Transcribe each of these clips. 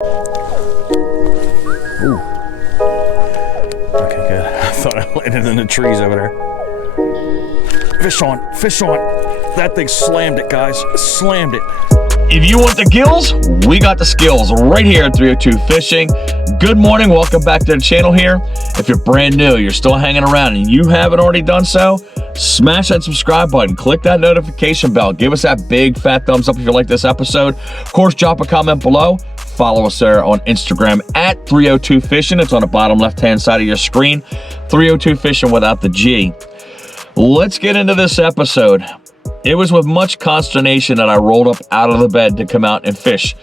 Ooh. Okay, good. I thought I landed in the trees over there. Fish on, fish on. That thing slammed it, guys. Slammed it. If you want the gills, we got the skills right here at 302 Fishing. Good morning, welcome back to the channel here. If you're brand new, you're still hanging around and you haven't already done so, smash that subscribe button, click that notification bell, give us that big fat thumbs up if you like this episode. Of course, drop a comment below. Follow us there on Instagram at 302 Fishing. It's on the bottom left-hand side of your screen. 302 Fishing without the G. Let's get into this episode. It was with much consternation that I rolled up out of the bed to come out and fish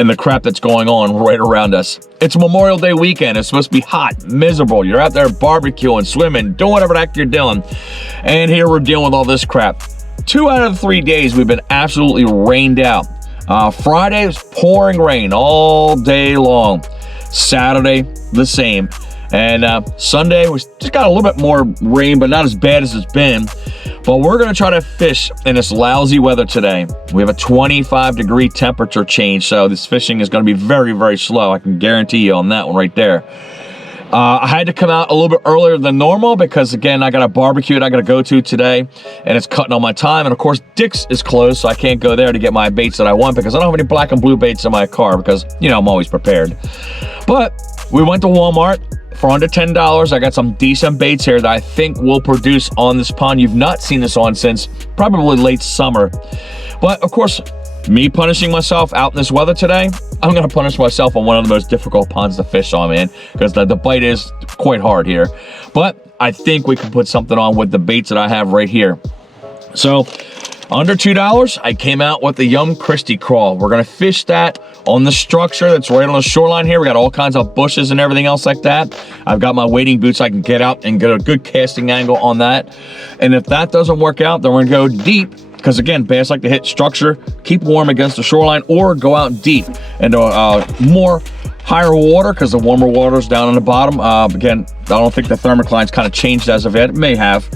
in the crap that's going on right around us. It's Memorial Day weekend. It's supposed to be hot, miserable. You're out there barbecuing, swimming, doing whatever the heck you're doing. And here we're dealing with all this crap. 2 out of the 3 days we've been absolutely rained out. Friday was pouring rain all day long. Saturday, the same. And Sunday, we just got a little bit more rain, but not as bad as it's been. But we're going to try to fish in this lousy weather today. We have a 25-degree temperature change, so this fishing is going to be very, very slow. I can guarantee you on that one right there. I had to come out a little bit earlier than normal because, again, I got a barbecue that I got to go to today, and it's cutting on my time. And, of course, Dick's is closed, so I can't go there to get my baits that I want because I don't have any black and blue baits in my car because, you know, I'm always prepared. But we went to Walmart. For under $10, I got some decent baits here that I think will produce on this pond. You've not seen this on since probably late summer. But, of course, me punishing myself out in this weather today, I'm going to punish myself on one of the most difficult ponds to fish on, man, because the bite is quite hard here. But I think we can put something on with the baits that I have right here. So, under $2, I came out with the Christie Craw. We're going to fish that on the structure that's right on the shoreline here. We got all kinds of bushes and everything else like that. I've got my wading boots. I can get out and get a good casting angle on that. And if that doesn't work out, then we're going to go deep. Because again, bass like to hit structure, keep warm against the shoreline, or go out deep into more higher water because the warmer water is down on the bottom. Again, I don't think the thermocline's kind of changed as of yet. It may have.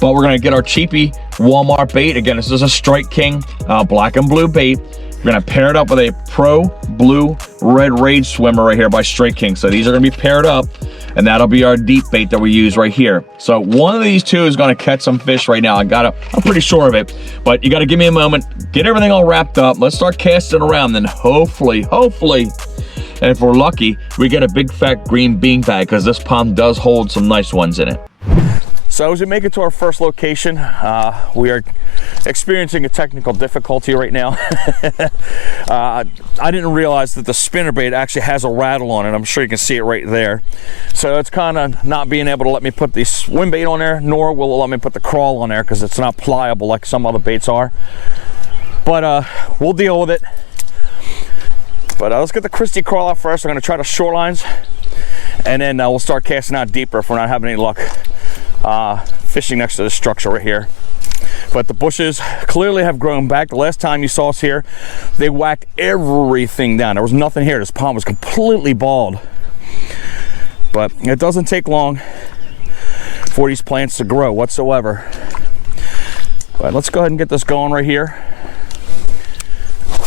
But we're going to get our cheapy Walmart bait. Again, this is a Strike King black and blue bait. We're going to pair it up with a Pro Blue Red Rage swimmer right here by Strike King. So these are going to be paired up, and that'll be our deep bait that we use right here. So one of these two is going to catch some fish right now. I'm pretty sure of it, but you got to give me a moment, get everything all wrapped up. Let's start casting around, then hopefully, and if we're lucky, we get a big fat green bean bag because this pond does hold some nice ones in it. So as we make it to our first location, we are experiencing a technical difficulty right now. I didn't realize that the spinnerbait actually has a rattle on it. I'm sure you can see it right there. So it's kind of not being able to let me put the swim bait on there, nor will it let me put the crawl on there because it's not pliable like some other baits are. But we'll deal with it. But let's get the Christie Crawl out first. I'm going to try the shorelines, and then we'll start casting out deeper if we're not having any luck fishing next to the structure right here. But the bushes clearly have grown back. The last time you saw us here, they whacked everything down. There was nothing here. This pond was completely bald. But it doesn't take long for these plants to grow whatsoever. But let's go ahead and get this going right here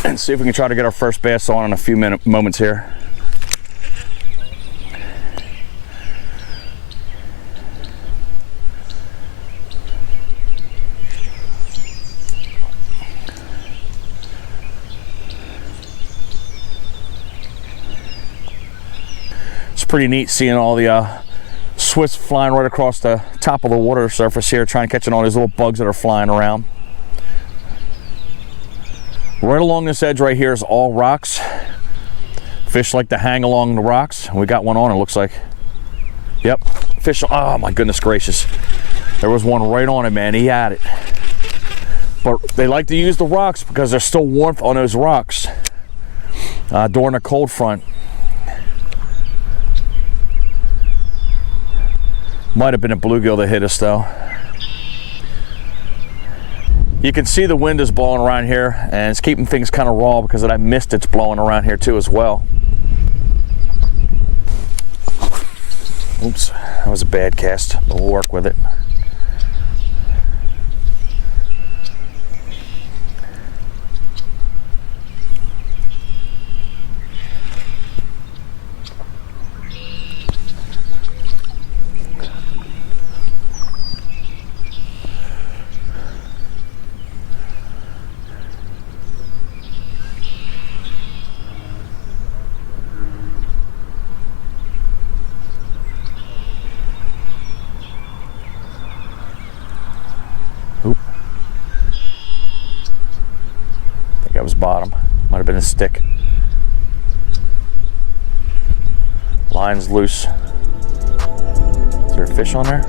and see if we can try to get our first bass on in a few moments here. It's pretty neat seeing all the swifts flying right across the top of the water surface here, trying to catch all these little bugs that are flying around. Right along this edge right here is all rocks. Fish like to hang along the rocks. We got one on, it looks like. Yep, fish, oh my goodness gracious. There was one right on it, man, he had it. But they like to use the rocks because there's still warmth on those rocks during a cold front. Might have been a bluegill that hit us though. You can see the wind is blowing around here, and it's keeping things kind of raw because of that mist that's blowing around here too as well. Oops, that was a bad cast, but we'll work with it. bottom. Might have been a stick. Line's loose. Is there a fish on there?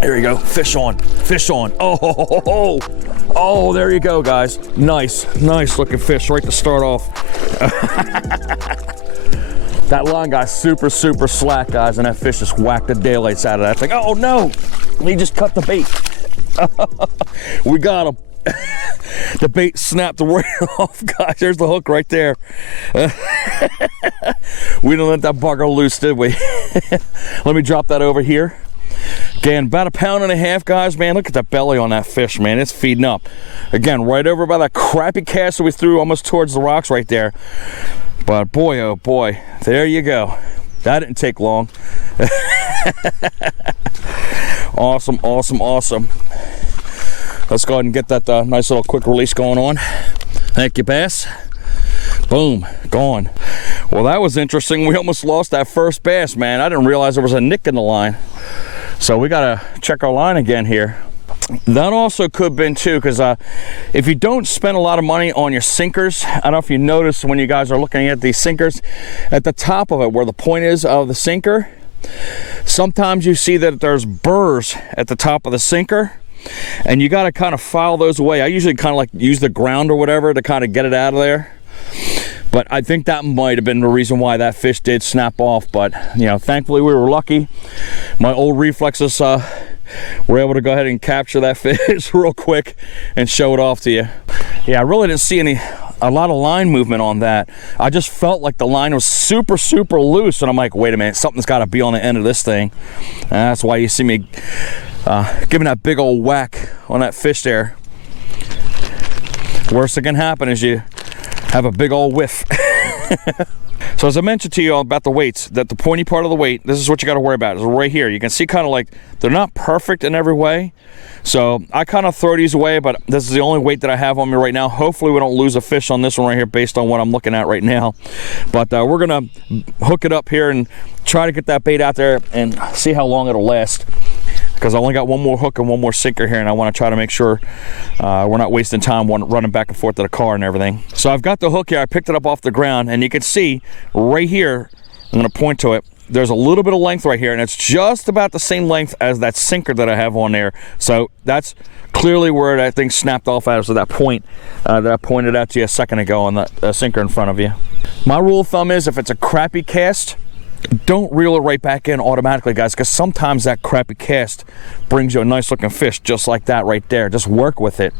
There you go, fish on, fish on. Oh, there you go, guys. Nice looking fish right to start off. That line got super slack, guys, and that fish just whacked the daylights out of that thing. Oh no, he just cut the bait. We got him. The bait snapped right off, guys. There's the hook right there. We didn't let that bugger loose, did we? Let me drop that over here. Again, about 1.5 pounds, guys. Man, look at that belly on that fish, man. It's feeding up. Again, right over by that crappy cast that we threw almost towards the rocks right there. But boy, oh boy, there you go. That didn't take long. Awesome. Let's go ahead and get that nice little quick release going on. Thank you, bass. Boom, gone. Well, that was interesting. We almost lost that first bass, man. I didn't realize there was a nick in the line. So we gotta check our line again here. That also could have been too, because if you don't spend a lot of money on your sinkers, I don't know if you notice when you guys are looking at these sinkers, at the top of it, where the point is of the sinker, sometimes you see that there's burrs at the top of the sinker, and you got to kind of file those away. I usually kind of like use the ground or whatever to kind of get it out of there. But I think that might have been the reason why that fish did snap off. But, you know, thankfully we were lucky. My old reflexes were able to go ahead and capture that fish real quick and show it off to you. Yeah, I really didn't see a lot of line movement on that. I just felt like the line was super loose, and I'm like, wait a minute, something's got to be on the end of this thing. And that's why you see me giving that big old whack on that fish there. Worst that can happen is you have a big old whiff. So as I mentioned to you all about the weights, that the pointy part of the weight, this is what you got to worry about, is right here. You can see kind of like they're not perfect in every way. So I kind of throw these away, but this is the only weight that I have on me right now. Hopefully we don't lose a fish on this one right here based on what I'm looking at right now. But we're gonna hook it up here and try to get that bait out there and see how long it'll last, because I only got one more hook and one more sinker here, and I want to try to make sure we're not wasting time running back and forth to the car and everything. So I've got the hook here. I picked it up off the ground, and you can see right here, I'm going to point to it, there's a little bit of length right here, and it's just about the same length as that sinker that I have on there. So that's clearly where that thing snapped off at, so that point that I pointed out to you a second ago on the sinker in front of you. My rule of thumb is if it's a crappy cast, don't reel it right back in automatically, guys, because sometimes that crappy cast brings you a nice looking fish just like that right there. Just work with it.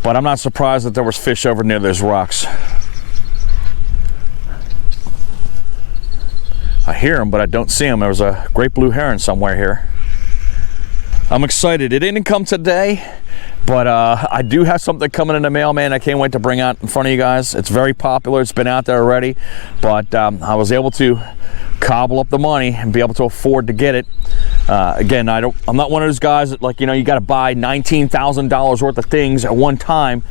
But I'm not surprised that there was fish over near those rocks. I hear them, but I don't see them. There was a great blue heron somewhere here. I'm excited. It didn't come today, but I do have something coming in the mail, man. I can't wait to bring out in front of you guys. It's very popular. It's been out there already, but I was able to cobble up the money and be able to afford to get it. Again, I'm not one of those guys that, like, you know, you got to buy $19,000 worth of things at one time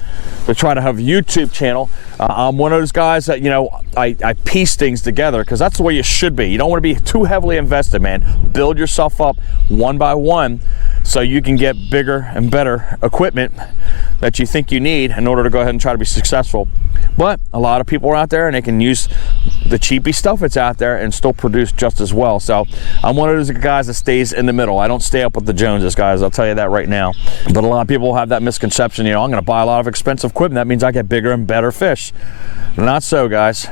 to try to have a YouTube channel. I'm one of those guys that, you know, I piece things together, because that's the way you should be. You don't want to be too heavily invested, man. Build yourself up one by one so you can get bigger and better equipment that you think you need in order to go ahead and try to be successful. But a lot of people are out there and they can use the cheapy stuff that's out there and still produce just as well. So I'm one of those guys that stays in the middle. I don't stay up with the Joneses, guys. I'll tell you that right now. But a lot of people have that misconception, you know, I'm going to buy a lot of expensive equipment. That means I get bigger and better fish. Not so, guys.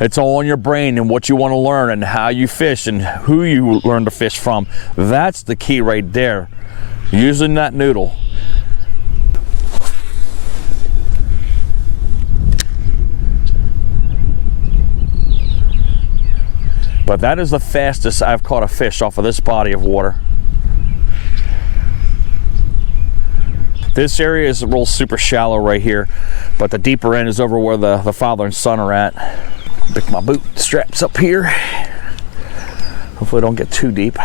It's all in your brain and what you want to learn and how you fish and who you learn to fish from. That's the key right there. Using that noodle. But that is the fastest I've caught a fish off of this body of water. This area is real super shallow right here, but the deeper end is over where the father and son are at. Pick my boot straps up here. Hopefully I don't get too deep.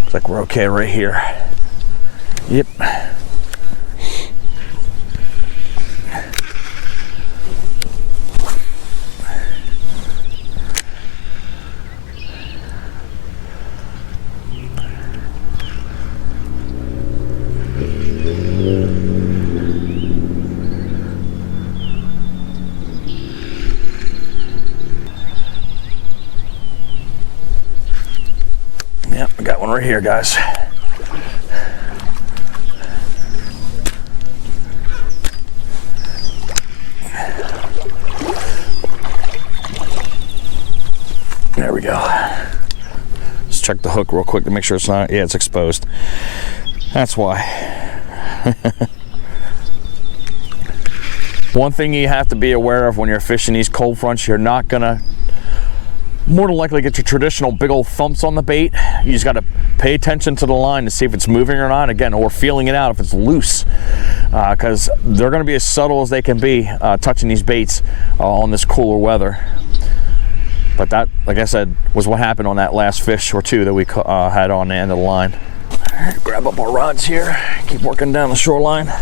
Looks like we're okay right here. Yep. right here, guys. There we go. Let's check the hook real quick to make sure it's not, yeah, it's exposed. That's why. One thing you have to be aware of when you're fishing these cold fronts, you're not gonna more than likely get your traditional big old thumps on the bait. You just gotta pay attention to the line to see if it's moving or not, again, or feeling it out if it's loose, because they're gonna be as subtle as they can be touching these baits on this cooler weather. But that, like I said, was what happened on that last fish or two that we had on the end of the line. All right, grab up our rods here, keep working down the shoreline.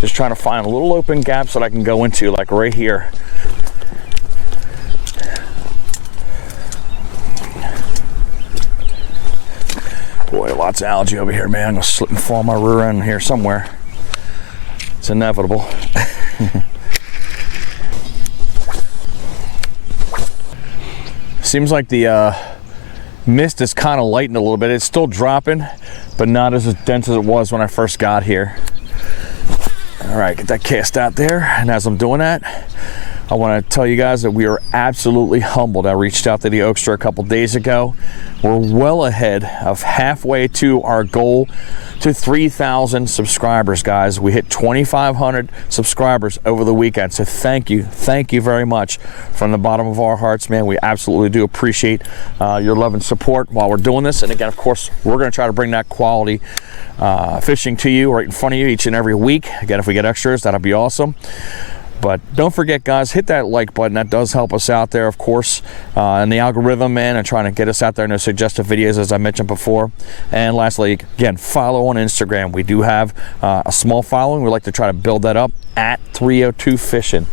Just trying to find a little open gaps that I can go into, like right here. Boy, lots of algae over here, man. I'm gonna slip and fall my rear end here somewhere. It's inevitable. Seems like the mist is kind of lightened a little bit. It's still dropping, but not as dense as it was when I first got here. All right, get that cast out there. And as I'm doing that, I want to tell you guys that we are absolutely humbled. I reached out to the Oakster a couple days ago. We're well ahead of halfway to our goal to 3,000 subscribers, guys. We hit 2,500 subscribers over the weekend. So thank you very much from the bottom of our hearts, man. We absolutely do appreciate your love and support while we're doing this. And again, of course, we're going to try to bring that quality fishing to you right in front of you each and every week. Again, if we get extras, that'll be awesome. But don't forget, guys, hit that like button. That does help us out there, of course, in the algorithm, man, and trying to get us out there in those suggested videos, as I mentioned before. And lastly, again, follow on Instagram. We do have a small following. We like to try to build that up at 302 Fishing.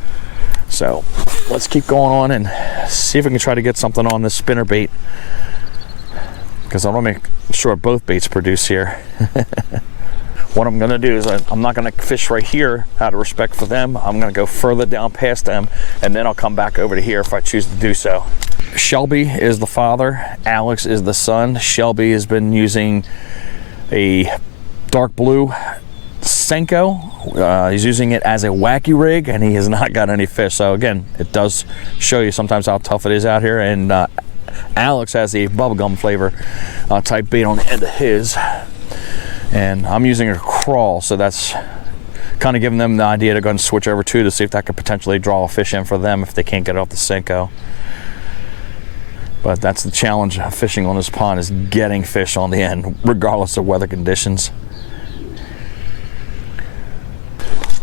So let's keep going on and see if we can try to get something on this spinner bait, because I want to make sure both baits produce here. What I'm gonna do is I'm not gonna fish right here out of respect for them. I'm gonna go further down past them, and then I'll come back over to here if I choose to do so. Shelby is the father, Alex is the son. Shelby has been using a dark blue Senko. He's using it as a wacky rig, and he has not got any fish. So again, it does show you sometimes how tough it is out here. And Alex has a bubblegum flavor type bait on the end of his. And I'm using a Craw, so that's kind of giving them the idea to go and switch over to see if that could potentially draw a fish in for them if they can't get it off the Senko. But that's the challenge of fishing on this pond, is getting fish on the end, regardless of weather conditions.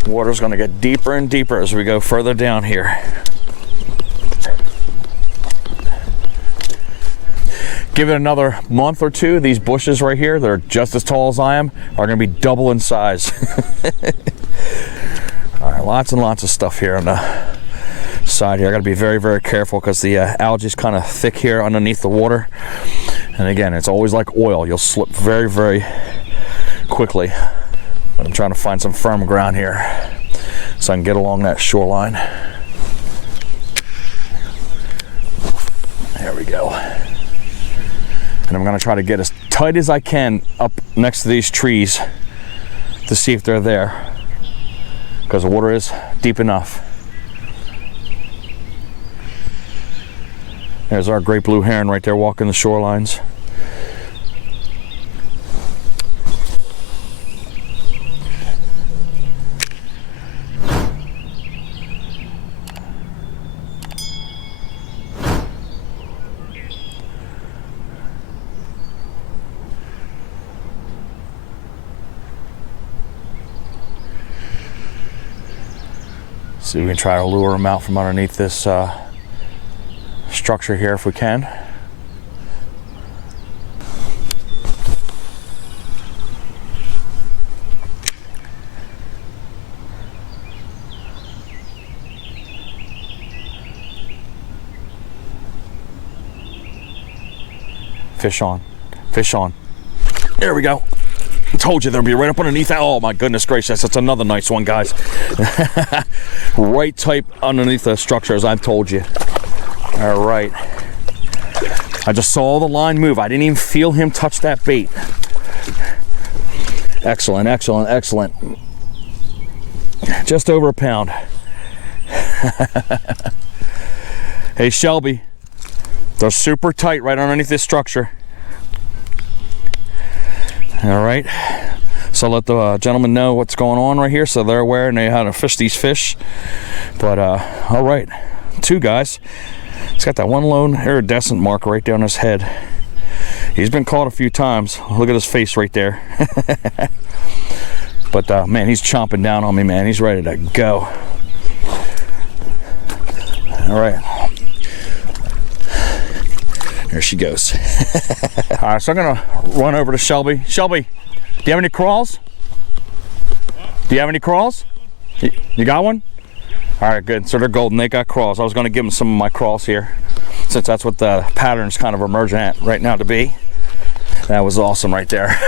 Water's gonna get deeper and deeper as we go further down here. Give it another month or two, these bushes right here, they're just as tall as I am, are gonna be double in size. All right, lots and lots of stuff here on the side here. I gotta be very careful because the algae is kind of thick here underneath the water. And again, it's always like oil. You'll slip very quickly. But I'm trying to find some firm ground here so I can get along that shoreline. There we go. And I'm gonna try to get as tight as I can up next to these trees to see if they're there, because the water is deep enough. There's our great blue heron right there walking the shorelines. See if we can try to lure them out from underneath this structure here if we can. Fish on, fish on. There we go. I told you they'll be right up underneath that. Oh my goodness gracious, that's another nice one, guys. Right type underneath the structure, as I've told you. All right, I just saw the line move. I didn't even feel him touch that bait. Excellent, excellent, excellent. Just over a pound. Hey, Shelby, they're super tight right underneath this structure. All right, so let the gentleman know what's going on right here so they're aware and they know how to fish these fish. But all right, 2 guys. He's got that one lone iridescent mark right down his head. He's been caught a few times. Look at his face right there. But man, he's chomping down on me, man. He's ready to go. All right. There she goes. All right, so I'm gonna run over to Shelby. Shelby, do you have any crawls? Do you have any crawls? You got one? All right, good. So they're golden. They got crawls. I was gonna give them some of my crawls here, since that's what the pattern's kind of emerging at right now to be. That was awesome right there.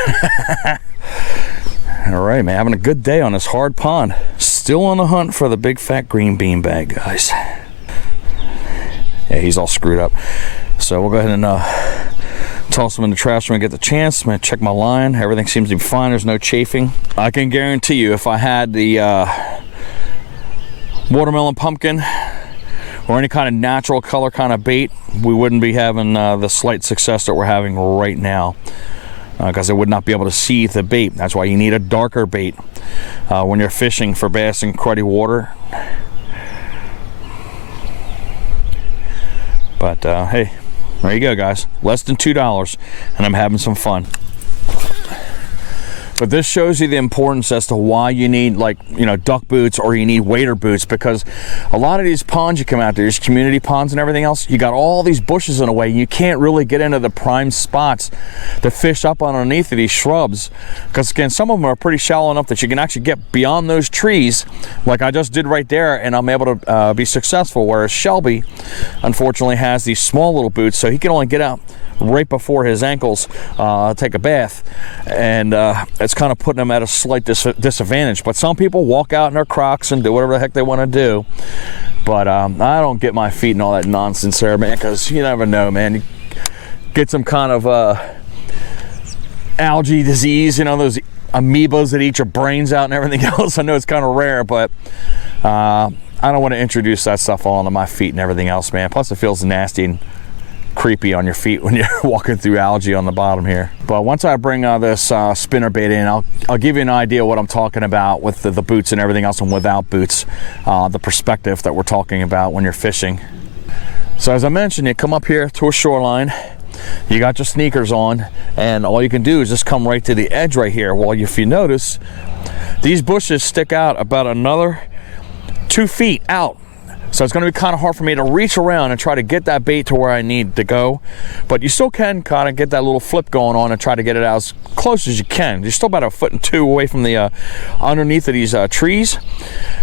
All right, man, having a good day on this hard pond. Still on the hunt for the big fat green bean bag, guys. Yeah, he's all screwed up. So we'll go ahead and toss him in the trash when we get the chance. I'm gonna check my line. Everything seems to be fine. There's no chafing. I can guarantee you, if I had the watermelon pumpkin or any kind of natural color kind of bait, we wouldn't be having the slight success that we're having right now, because I would not be able to see the bait. That's why you need a darker bait when you're fishing for bass in cruddy water. But hey, there you go, guys. Less than $2, and I'm having some fun. But this shows you the importance as to why you need, like, you know, duck boots or you need wader boots, because a lot of these ponds you come out there, these community ponds and everything else, you got all these bushes in a way. You can't really get into the prime spots to fish up underneath of these shrubs, because again, some of them are pretty shallow enough that you can actually get beyond those trees, like I just did right there, and I'm able to be successful. Whereas Shelby, unfortunately, has these small little boots, so he can only get out right before his ankles, take a bath, and it's kind of putting them at a slight disadvantage. But some people walk out in their Crocs and do whatever the heck they want to do. But I don't get my feet in all that nonsense there, man, because you never know, man. You get some kind of algae disease, you know, those amoebas that eat your brains out and everything else. I know it's kind of rare, but I don't want to introduce that stuff all into my feet and everything else, man. Plus it feels nasty and creepy on your feet when you're walking through algae on the bottom here. But once I bring this spinnerbait in, I'll give you an idea what I'm talking about with the boots and everything else, and without boots, the perspective that we're talking about when you're fishing. So as I mentioned, you come up here to a shoreline, you got your sneakers on, and all you can do is just come right to the edge right here. Well, if you notice, these bushes stick out about another 2 feet out. So it's going to be kind of hard for me to reach around and try to get that bait to where I need to go. But you still can kind of get that little flip going on and try to get it out as close as you can. You're still about 1 or 2 feet away from the underneath of these trees.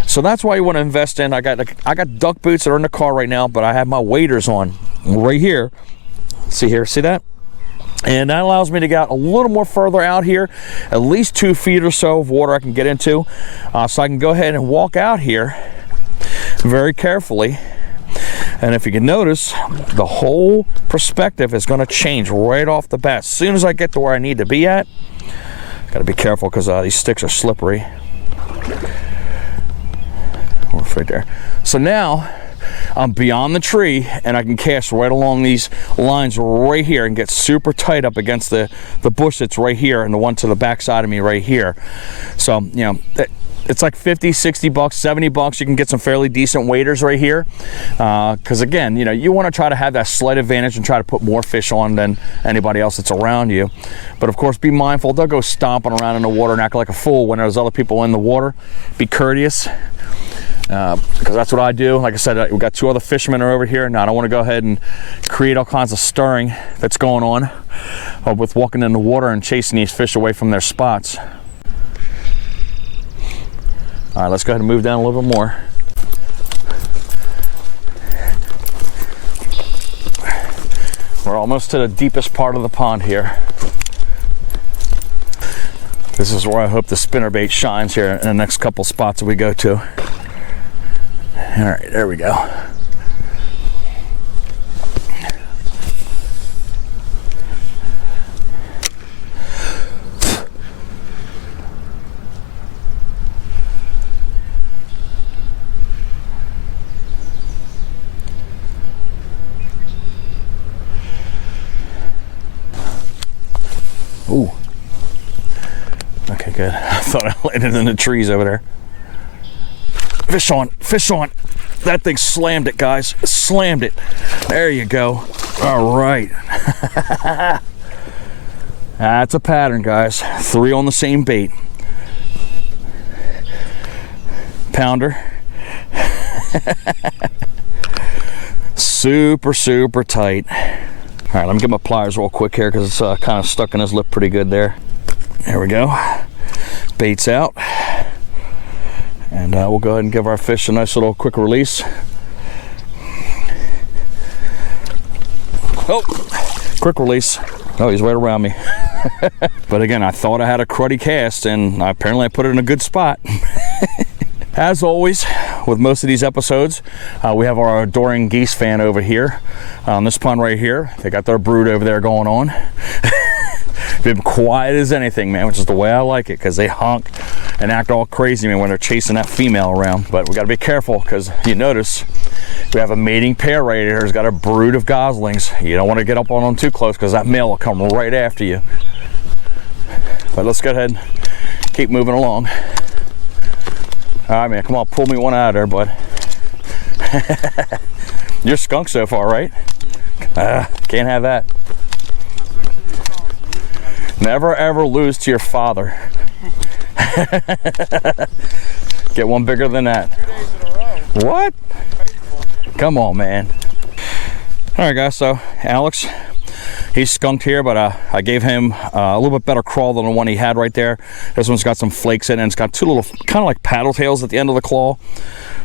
So that's why you want to invest in. I got duck boots that are in the car right now, but I have my waders on right here. See here, see that? And that allows me to get a little more further out here, at least 2 feet or so of water I can get into. So I can go ahead and walk out here very carefully, and if you can notice, the whole perspective is going to change right off the bat. As soon as I get to where I need to be at, got to be careful because these sticks are slippery. Right there. So now I'm beyond the tree, and I can cast right along these lines right here and get super tight up against the bush that's right here and the one to the back side of me right here. So, you know, it's like 50, 60 bucks, 70 bucks. You can get some fairly decent waders right here. Because again, you know, you want to try to have that slight advantage and try to put more fish on than anybody else that's around you. But of course, be mindful. Don't go stomping around in the water and act like a fool when there's other people in the water. Be courteous. Because that's what I do. Like I said, we've got 2 other fishermen are over here. Now I don't want to go ahead and create all kinds of stirring that's going on with walking in the water and chasing these fish away from their spots. All right, let's go ahead and move down a little bit more. We're almost to the deepest part of the pond here. This is where I hope the spinnerbait shines here in the next couple spots that we go to. All right, there we go. thought I landed in the trees over there. Fish on, fish on. That thing slammed it, guys. Slammed it. There you go. All right. That's a pattern, guys. 3 on the same bait. Pounder. Super, super tight. All right, let me get my pliers real quick here because it's kind of stuck in his lip pretty good there. There we go. Bait's out. And we'll go ahead and give our fish a nice little quick release. Oh, quick release. Oh, he's right around me. But again, I thought I had a cruddy cast, and apparently I put it in a good spot. As always, with most of these episodes, we have our adoring geese fan over here on this pond right here. They got their brood over there going on. Been quiet as anything, man, which is the way I like it, because they honk and act all crazy, man, when they're chasing that female around. But we got to be careful, because you notice we have a mating pair right here. It's got a brood of goslings. You don't want to get up on them too close, because that male will come right after you. But let's go ahead and keep moving along. All right, man, come on, pull me one out of there, bud. You're skunked so far, right? Can't have that. Never ever lose to your father. Get one bigger than that. 2 days in a row. What? Come on, man. All right, guys, so Alex, he's skunked here, but I gave him a little bit better crawl than the one he had right there. This one's got some flakes in it, and it's got 2 little kind of like paddle tails at the end of the claw.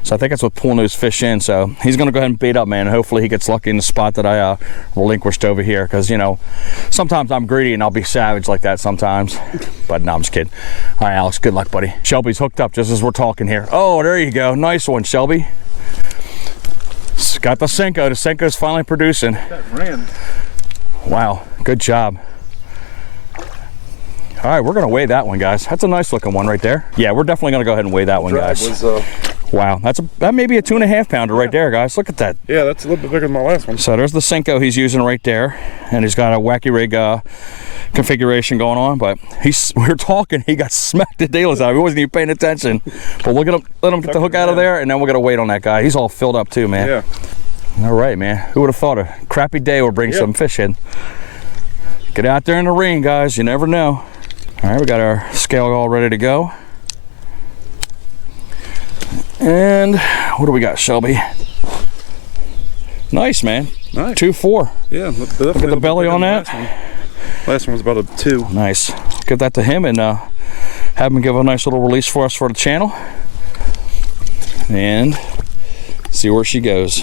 So I think that's what's pulling those fish in. So he's gonna go ahead and bait up, man. Hopefully he gets lucky in the spot that I relinquished over here. Cause you know, sometimes I'm greedy and I'll be savage like that sometimes. But no, I'm just kidding. All right, Alex, good luck, buddy. Shelby's hooked up just as we're talking here. Oh, there you go. Nice one, Shelby. Got the Senko. The Senko's finally producing. That ran. Wow, good job. All right, we're gonna weigh that one, guys. That's a nice looking one right there. Yeah, we're definitely gonna go ahead and weigh that one, guys. Wow, that may be a 2.5 pounder right there, guys. Look at that. Yeah, that's a little bit bigger than my last one. So there's the Senko he's using right there, and he's got a wacky rig configuration going on. But we're talking, he got smacked the daylights out. He wasn't even paying attention. But look at him, let him get the hook out of there, and then we're gonna wait on that guy. He's all filled up too, man. Yeah. All right, man. Who would have thought a crappy day will bring some fish in? Get out there in the rain, guys. You never know. All right, we got our scale all ready to go. And what do we got, Shelby? Nice, man. Nice. 2.4. Yeah, look at the belly on that. Last one was about a 2. Nice. Give that to him and have him give a nice little release for us for the channel. And see where she goes.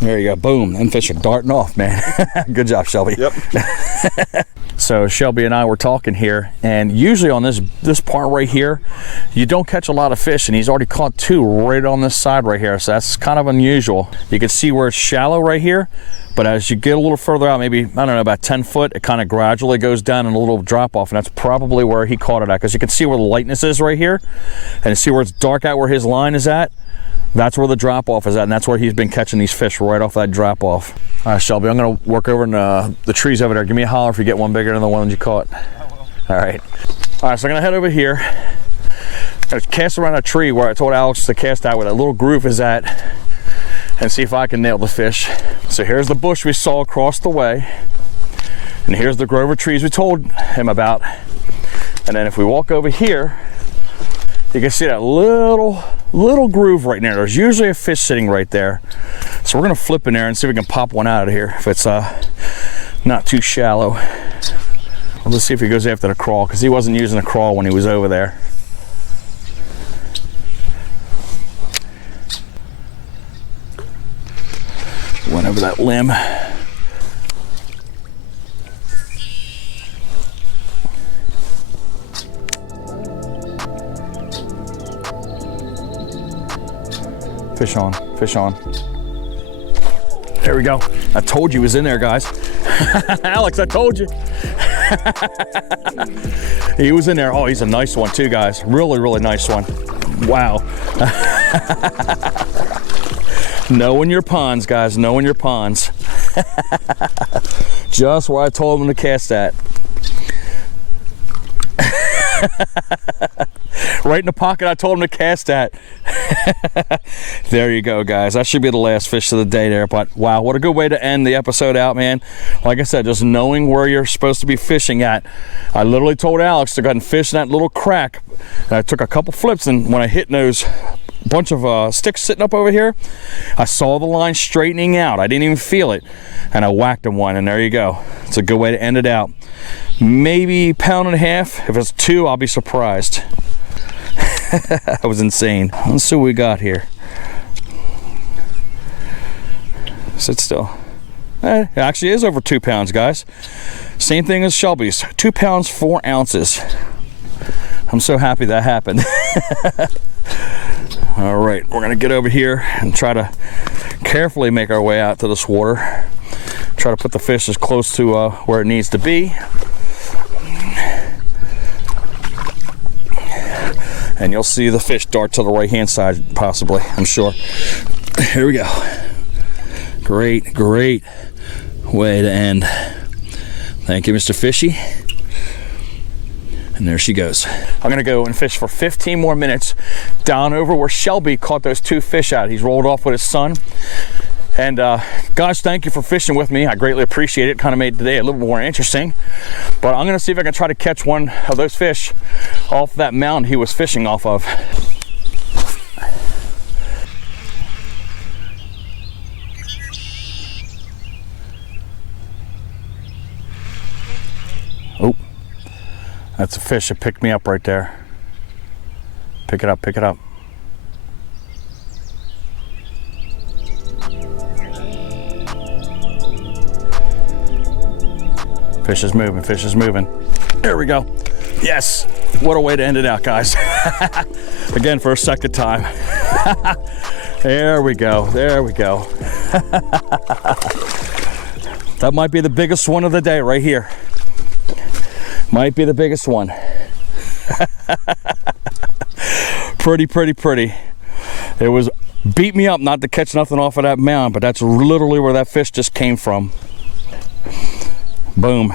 There you go. Boom. Them fish are darting off, man. Good job, Shelby. Yep. So Shelby and I were talking here, and usually on this part right here, you don't catch a lot of fish, and he's already caught 2 right on this side right here. So that's kind of unusual. You can see where it's shallow right here, but as you get a little further out, maybe, I don't know, about 10 foot, it kind of gradually goes down in a little drop off, and that's probably where he caught it at, because you can see where the lightness is right here, and see where it's dark out where his line is at. That's where the drop off is at, and that's where he's been catching these fish, right off that drop off. All right, Shelby, I'm gonna work over in the trees over there. Give me a holler if you get one bigger than the one you caught. I will. All right. All right, so I'm gonna head over here. I'm gonna cast around a tree where I told Alex to cast out where that little groove is at, and see if I can nail the fish. So here's the bush we saw across the way, and here's the grove of trees we told him about. And then if we walk over here, you can see that little groove right there. There's usually a fish sitting right there. So we're gonna flip in there and see if we can pop one out of here if it's not too shallow. Well, let's see if he goes after the crawl, because he wasn't using a crawl when he was over there. Went over that limb. Fish on, fish on. There we go. I told you he was in there, guys. Alex, I told you. He was in there. Oh, he's a nice one too, guys. Really, really nice one. Wow. Knowing your ponds, guys, knowing your ponds. Just where I told him to cast that. Right in the pocket I told him to cast at. There you go, guys. That should be the last fish of the day there. But wow, what a good way to end the episode out, man. Like I said, just knowing where you're supposed to be fishing at. I literally told Alex to go ahead and fish in that little crack. And I took a couple flips, and when I hit those bunch of sticks sitting up over here, I saw the line straightening out. I didn't even feel it, and I whacked him one, and there you go. It's a good way to end it out. Maybe £1.5 pounds. If it's 2, I'll be surprised. That was insane. Let's see what we got here. Sit still. It actually is over 2 pounds, guys. Same thing as Shelby's. 2 pounds 4 ounces. I'm so happy that happened. All right, we're gonna get over here and try to carefully make our way out to this water. Try to put the fish as close to where it needs to be. And you'll see the fish dart to the right-hand side, possibly, I'm sure. Here we go. Great, great way to end. Thank you, Mr. Fishy. And there she goes. I'm gonna go and fish for 15 more minutes down over where Shelby caught those 2 fish out. He's rolled off with his son. And guys, thank you for fishing with me. I greatly appreciate it. Kind of made today a little more interesting. But I'm gonna see if I can try to catch one of those fish off that mound he was fishing off of. Oh, that's a fish that picked me up right there. Pick it up, pick it up. Fish is moving, fish is moving. There we go. Yes, what a way to end it out, guys. Again, for a second time. There we go, there we go. That might be the biggest one of the day right here. Might be the biggest one. Pretty, pretty, pretty. It was beat me up not to catch nothing off of that mound, but that's literally where that fish just came from. Boom.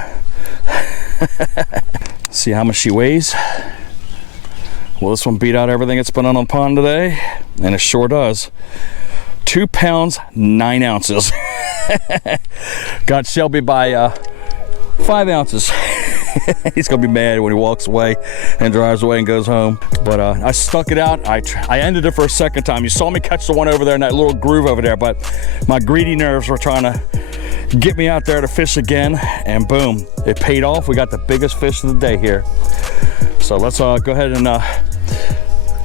See how much she weighs. Well, this one beat out everything it's been on the pond today, and it sure does. 2 pounds 9 ounces. Got Shelby by 5 ounces. He's gonna be mad when he walks away and drives away and goes home. But I stuck it out. I ended it for a second time. You saw me catch the one over there in that little groove over there, but my greedy nerves were trying to get me out there to fish again, and boom, it paid off. We got the biggest fish of the day here. So let's go ahead and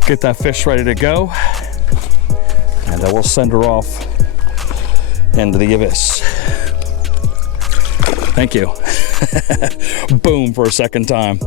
get that fish ready to go, and we'll send her off into the abyss. Thank you. Boom, for a second time.